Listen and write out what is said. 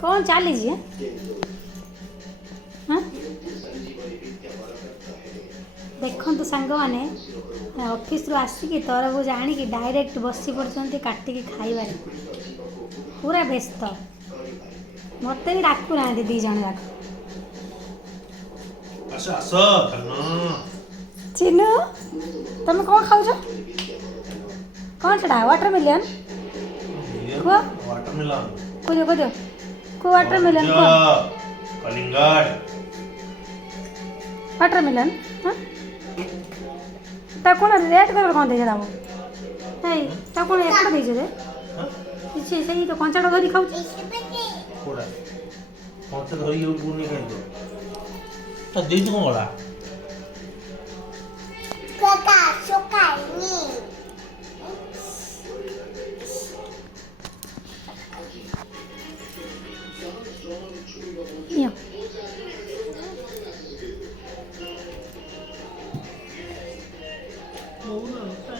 कौन चलीजी हाँ देखु सांग मैंने ऑफिस रू आसिकी तरबूज आणिकी डायरेक्ट बसी पड़ते काटिकी खाइबार पूरा व्यस्त मत भी डाकू ना दी जन जाक चिन्नु तुम कौन खाऊ कौन से वाटरमेलन को वाटरमेलन को वाटरमेलन को कलिंगड वाटरमेलन हाँ ता कौन रेट कर कौन दे दाम हे ता कौन एक दे दे किसी से ही तो कंचाड़ धरी खाऊ कोड़ा कौन से धरी बुनी खाइ दो तो दे दो कोला काका सुकाई यो no